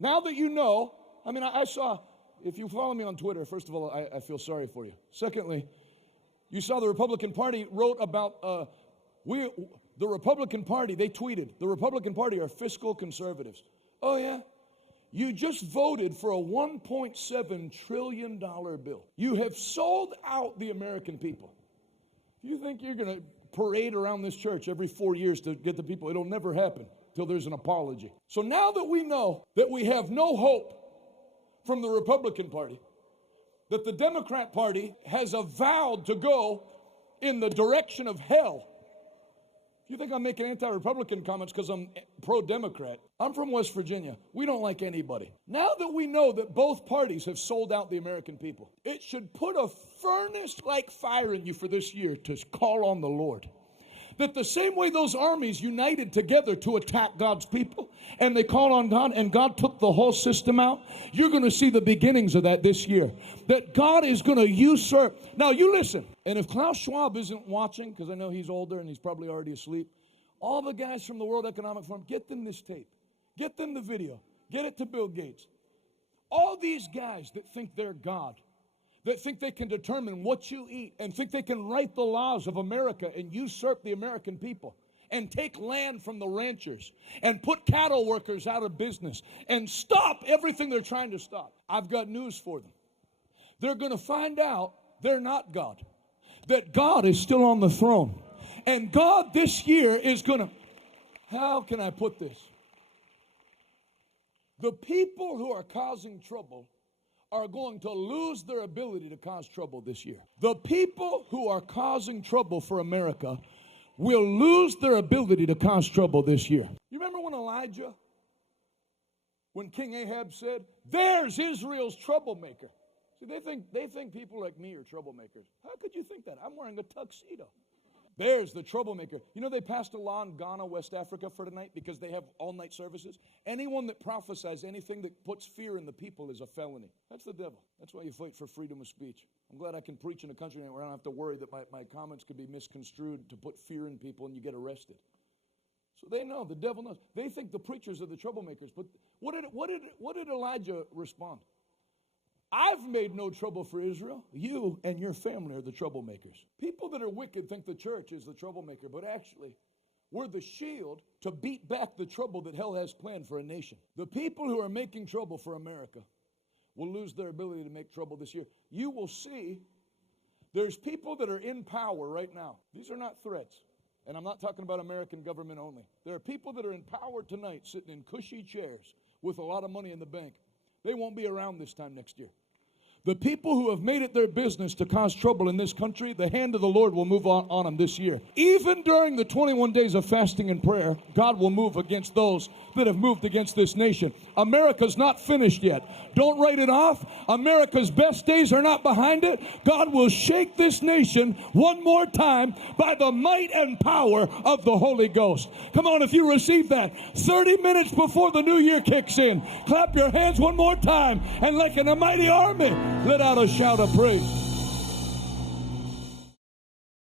Now that you know, I saw, if you follow me on Twitter, first of all, I feel sorry for you. Secondly, you saw the Republican Party wrote about, the Republican Party, they tweeted, the Republican Party are fiscal conservatives. Oh yeah? You just voted for a $1.7 trillion bill. You have sold out the American people. You think you're going to parade around this church every 4 years to get the people? It'll never happen till there's an apology. So now that we know that we have no hope from the Republican Party, that the Democrat Party has vowed to go in the direction of hell. You think I'm making anti-Republican comments because I'm pro-Democrat? I'm from West Virginia. We don't like anybody. Now that we know that both parties have sold out the American people, it should put a furnace-like fire in you for this year to call on the Lord. That the same way those armies united together to attack God's people, and they called on God, and God took the whole system out, you're going to see the beginnings of that this year. That God is going to usurp. Now, you listen. And if Klaus Schwab isn't watching, because I know he's older and he's probably already asleep, all the guys from the World Economic Forum, get them this tape. Get them the video. Get it to Bill Gates. All these guys that think they're God, that think they can determine what you eat and think they can write the laws of America and usurp the American people and take land from the ranchers and put cattle workers out of business and stop everything they're trying to stop. I've got news for them. They're going to find out they're not God, that God is still on the throne. And God this year is going to, how can I put this? The people who are causing trouble are going to lose their ability to cause trouble this year. The people who are causing trouble for America will lose their ability to cause trouble this year. You remember when King Ahab said, "There's Israel's troublemaker." See, they think people like me are troublemakers. How could you think that? I'm wearing a tuxedo. There's the troublemaker. You know, they passed a law in Ghana, West Africa for tonight because they have all-night services. Anyone that prophesies anything that puts fear in the people is a felony. That's the devil. That's why you fight for freedom of speech. I'm glad I can preach in a country where I don't have to worry that my comments could be misconstrued to put fear in people and you get arrested. So they know, the devil knows. They think the preachers are the troublemakers. But what did Elijah respond? I've made no trouble for Israel. You and your family are the troublemakers. People that are wicked think the church is the troublemaker, but actually, we're the shield to beat back the trouble that hell has planned for a nation. The people who are making trouble for America will lose their ability to make trouble this year. You will see there's people that are in power right now. These are not threats. And I'm not talking about American government only. There are people that are in power tonight sitting in cushy chairs with a lot of money in the bank. They won't be around this time next year. The people who have made it their business to cause trouble in this country, the hand of the Lord will move on them this year. Even during the 21 days of fasting and prayer, God will move against those that have moved against this nation. America's not finished yet. Don't write it off. America's best days are not behind it. God will shake this nation one more time by the might and power of the Holy Ghost. Come on, if you receive that, 30 minutes before the new year kicks in, clap your hands one more time and like in a mighty army, let out a shout of praise.